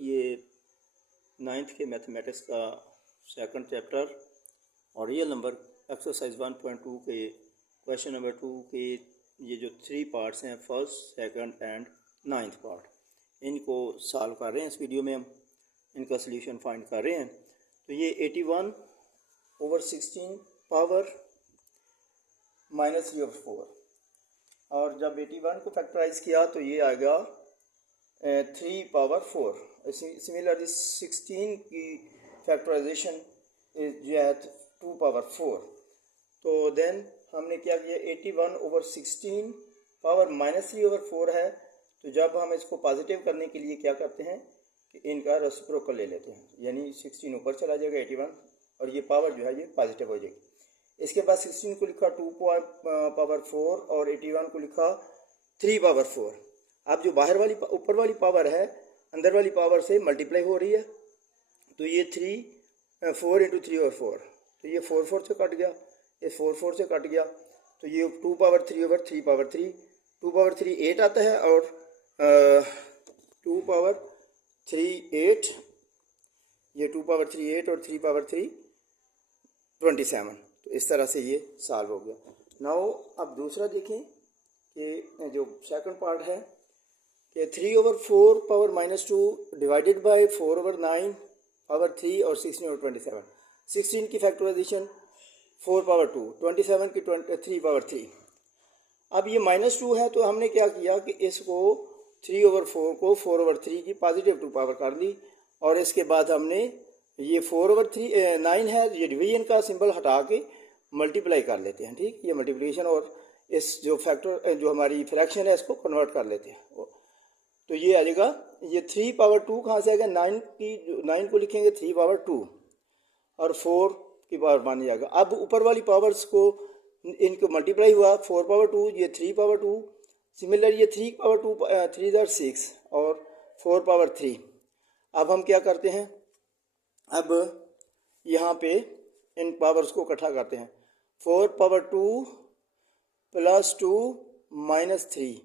ये 9th के mathematics का सेकंड चैप्टर और रियल नंबर एक्सरसाइज 1.2 के क्वेश्चन नंबर 2 के ये जो 3 पार्ट्स हैं, first, second and 9th part, इनको सॉल्व कर रहे हैं। इस वीडियो में हम इनका सॉल्यूशन फाइंड कर रहे हैं। तो ये 81/16 पावर -3/4, और जब 81 को फैक्टराइज किया तो ये आएगा 3/4। सिमिलरली 16 की फैक्टराइजेशन जो है 2/4। तो देन हमने क्या किया, 81/16 पावर -3/4 है। तो जब हम इसको पॉजिटिव करने के लिए क्या करते हैं कि इनका रेसिप्रोकल ले लेते हैं, यानी 16 ऊपर चला जाएगा 81 और ये पावर जो है ये पॉजिटिव हो जाएगी। इसके बाद 16 को लिखा 2/4 और 81 को लिखा 3/4। अब जो बाहर वाली ऊपर वाली पावर है अंदर वाली पावर से मल्टीप्लाई हो रही है, तो ये 4 × 3/4, तो ये 4 से कट गया, ये 4 से कट गया, तो ये 2/3/3/3 2/3 8 आता है और 2/3 8, ये 2/3 8 और 3/3 27। तो इस तरह से ये सॉल्व हो गया। नाउ अब दूसरा देखें कि जो सेकंड पार्ट है कि 3/4 पावर -2 डिवाइडेड बाय 4/9/3 और 16/27। 16 की फैक्टराइजेशन 4/2, 27 की 3/3। अब ये -2 है, तो हमने क्या किया कि इसको 3/4 को 4/3 की पॉजिटिव 2 पावर कर ली, और इसके बाद हमने ये 4/9 है, ये डिवीजन का सिंबल हटा के मल्टीप्लाई कर लेते हैं। ठीक, ये मल्टीप्लिकेशन, और इस जो फैक्टर जो हमारी फ्रैक्शन है इसको कन्वर्ट कर लेते हैं। तो ये आ जाएगा, ये 3/2 कहाँ से आएगा, 9 को लिखेंगे 3/2 और 4 की पावर बन जाएगा। अब ऊपर वाली पावर्स को इनको मल्टीप्लाई हुआ 4/2, ये 3/2, सिमिलर ये 3/2 3 6 और 4/3। अब हम क्या करते हैं, अब यहाँ पे इन पावर्स को इकट्ठा करते हैं। 4/2 + 2 - 3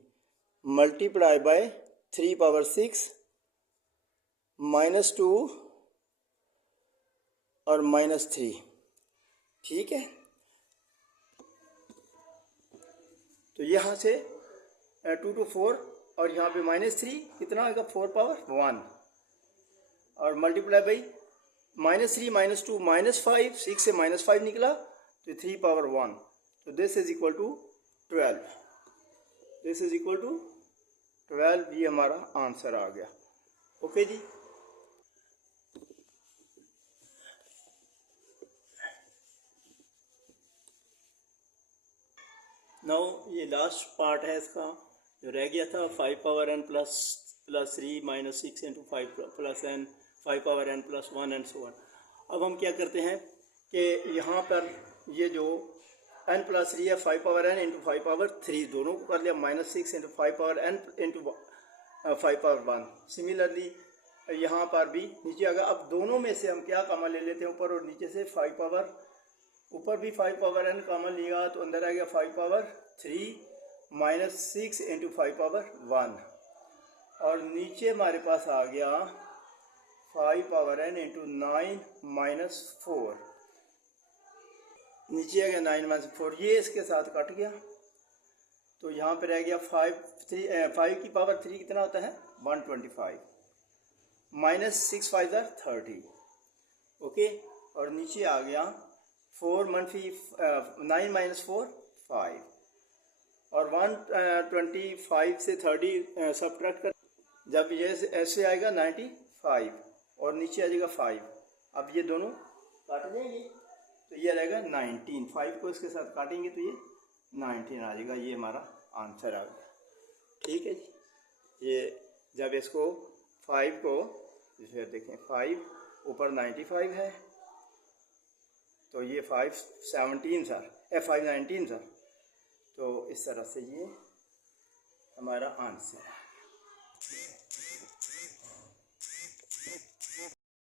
मल्टीप्लाई बाय 3/6 -2 और -3। ठीक है, तो यहाँ से 2 to 4 और यहाँ पे -3 कितना आएगा 4/1 और मल्टीप्लाई बाई -3 -2 -5, 6 से -5 निकला तो 3/1। तो this is equal to 12। This is equal to 12, ये हमारा आंसर आ गया। ओके जी। नाउ ये लास्ट पार्ट है इसका, जो रह गया था 5/n + 3 - 6 × 5 + n 5/n + 1 and so on. अब हम क्या करते हैं कि यहाँ पर ये जो n + 3 है 5/n × 5/3 दोनों को कर लिया, -6 × 5/n × 5/1। सिमिलरली यहाँ पर भी नीचे आ गया। अब दोनों में से हम क्या कॉमन ले लेते हैं, ऊपर और नीचे से ऊपर भी 5/n कॉमन लिया तो अंदर आ गया 5/3 -6 × 5/1, और नीचे हमारे पास आ गया 5/n × 9 - 4, नीचे आ गया 9 - 4, ये इसके साथ कट गया। तो यहाँ पे रह गया 5 की पावर 3 कितना होता है 125, -6 5 30। ओके, और नीचे आ गया 9 - 4 5, और 125 से 30 सब्ट्रैक्ट कर, जब ये ऐसे आएगा 95 और नीचे आ जाएगा 5। अब ये दोनों काट जाएंगे तो ये रहेगा 19, 5 को इसके साथ काटेंगे तो ये 19 आ जाएगा। ये हमारा आंसर आ गया। ठीक है जी। ये जब इसको 5 को फिर देखें, 5 ऊपर 95 है, तो ये 519 सर, तो इस तरह से ये हमारा आंसर है।